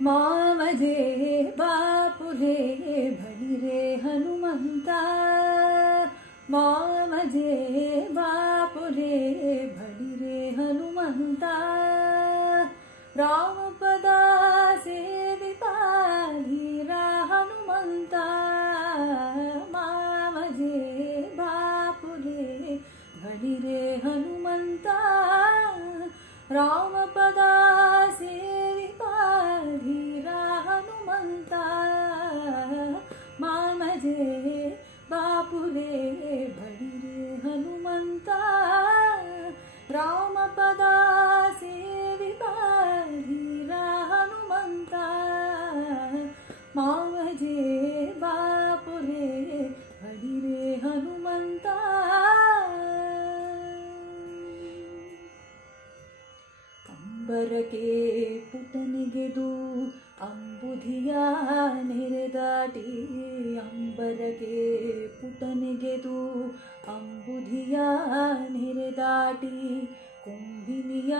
मामजे बापुरे भडिरे हनुमंता मामजे बापुरे भडिरे हनुमंता रामपदा सेविता धीरा हनुमंता मामजे बापुरे भडिरे हनुमंता रामपदा सेविता धीरा हनुमंता मामजे बापुरे भडिरे हनुमंता रामपदा सेविता धीरा हनुमंता मामजे बापुरे भडिरे हनुमंता अंबरके पुटनिಗೆದು ಅಂಬುಧಿಯ ನೆರೆದಾಟಿ ಅಂಬರಕೆ ಪುಟನಿಗೆದು ಅಂಬುಧಿಯ ನೆರೆದಾಟಿ ಕುಂಭಿನಿಯ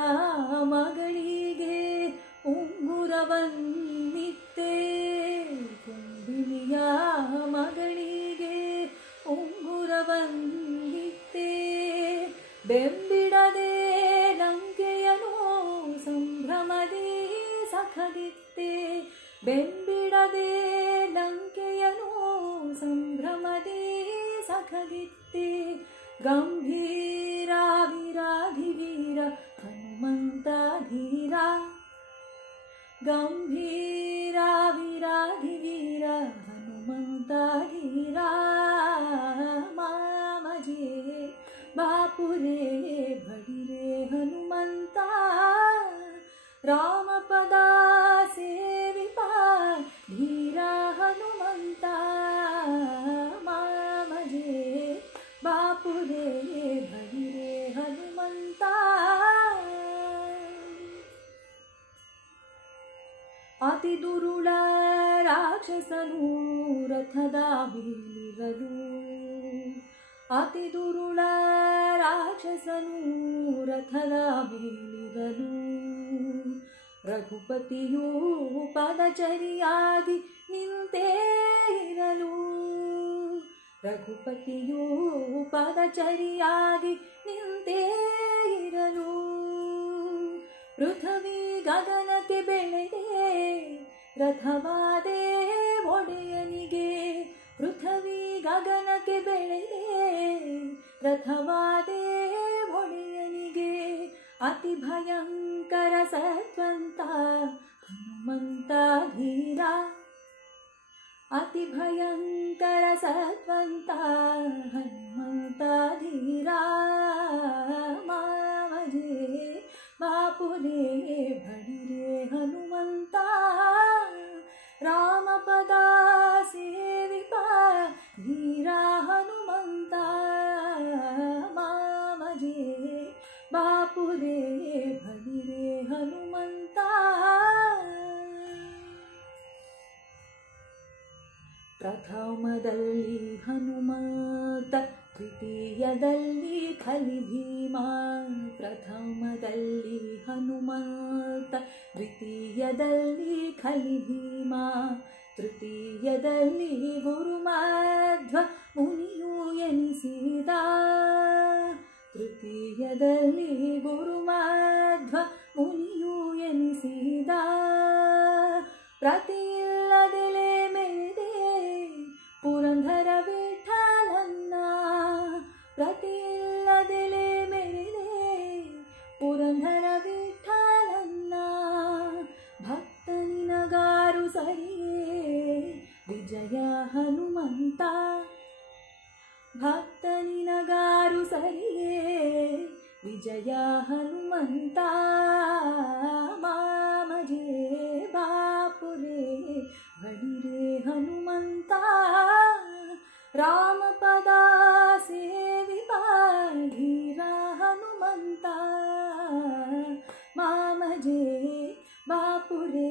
ಮಗಳಿಗೆ ಉಂಗುರವನ್ನಿತ್ತೆ ಕುಂಭಿನಿಯ ಮಗಳಿಗೆ ಉಂಗುರವನ್ನಿತ್ತೆ ಬೆಂಬಿಡದೆ ಲಂಕೆಯನು ಸಂಭ್ರಮದಿ ಸಖಗಿತ್ತೆ ಬೆಂಬಿಡದೆ ಲಂಕೆಯನು ಸಂಭ್ರಮದಿ ಸಖಗಿತ್ತೆ ಗಂಭೀರ ವಿರಾಧಿವೀರ ಹನುಮಂತ ಧೀರ ಗಂಭೀರ ವಿರಾಧಿವೀರ ಹನುಮಂತ ಧೀರ ಮಾಮಜೆ ಬಾಪುರೆ ಭಡಿರೆ ಹನುಮಂತ ರಾಮಪದ ಸೇವಿತ ಧೀರ ಹನುಮಂತ ಮಾಮಜೆ ಬಾಪುರೆ ಭಡಿರೆ ಹನುಮಂತ ಅತಿ ದುರುಳ ರಾಕ್ಷಸನು ರಥದ ಮೇಲಿರಲು ಅತಿ ದುರುಳ ರಾಕ್ಷಸನು ರಥದ ಮೇಲಿರಲು ರಘುಪತಿಯು ಪದಚರಿಯಾಗಿ ನಿಂತೇ ಇರಲು ರಘುಪತಿಯು ಪದಚರಿಯಾಗಿ ನಿಂತೇ ಇರಲು ಪೃಥ್ವಿ ಗಗನಕ್ಕೆ ಬೆಳೆದೆ ರಥವಾದೆ ಒಡೆಯನಿಗೆ ಪೃಥ್ವಿ ಗಗನಕ್ಕೆ ಬೆಳೆದೆ ರಥವಾದೆ ಒಡೆಯನಿಗೆ ಅತಿ ಭಯಂಕರ ಸತ್ವಂತ ಹನುಮಂತ ಧೀರ ಅತಿ ಭಯಂಕರ ಸತ್ವಂತ ಹನುಮಂತ ಧೀರ ಮಾಮಜೆ ಬಾಪುರೆ ಭಡಿರೆ ಹನುಮಂತ ರಾಮಪದ ಸೇವಿತ ಧೀರ ಹನುಮಂತ ಮಾಮಜೆ ಬಾಪುರೆ ಭಡಿರೆ ಹನುಮಂತ ಪ್ರಥಮದಲ್ಲಿ ಹನುಮಂತ ದ್ವಿತೀಯದಲ್ಲಿ ಖಲಿಭೀಮ ಪ್ರಥಮದಲ್ಲಿ ಹನುಮಂತ ದ್ವಿತೀಯದಲ್ಲಿ ಖಲಿಭೀಮ ತೃತೀಯದಲ್ಲಿ ಗುರುಮಧ್ವ ಮುನಿಯು ಎನಿಸಿದ ತೃತೀಯದಲ್ಲಿ ಗುರುಮಧ್ವ ಮುನಿಯು ಎನಿಸಿದ ಪ್ರತಿಯಿಲ್ಲದೆಲೆ ಮೆರೆದೆ ಪುರಂದರ ವಿಠಲನ್ನ ಪ್ರತಿಯಿಲ್ಲದೆಲೆ ಮೆರೆದೆ ಪುರಂದರ ವಿಠಲನ್ನ ಭಕ್ತ ನಿನಗಾರು ಸರಿಯೇ ವಿಜಯ ಹನುಮಂತ ಭಕ್ತ ನಿನಗಾರು ಸರಿಯೇ ವಿಜಯ ಹನುಮಂತ ಮಾಮಜೆ ಬಾಪುರೆ ಭಡಿರೆ ಹನುಮಂತ ರಾಮಪದ ಸೇವಿತ ಧೀರ ಹನುಮಂತ ಮಾಮಜೆ ಬಾಪುರೆ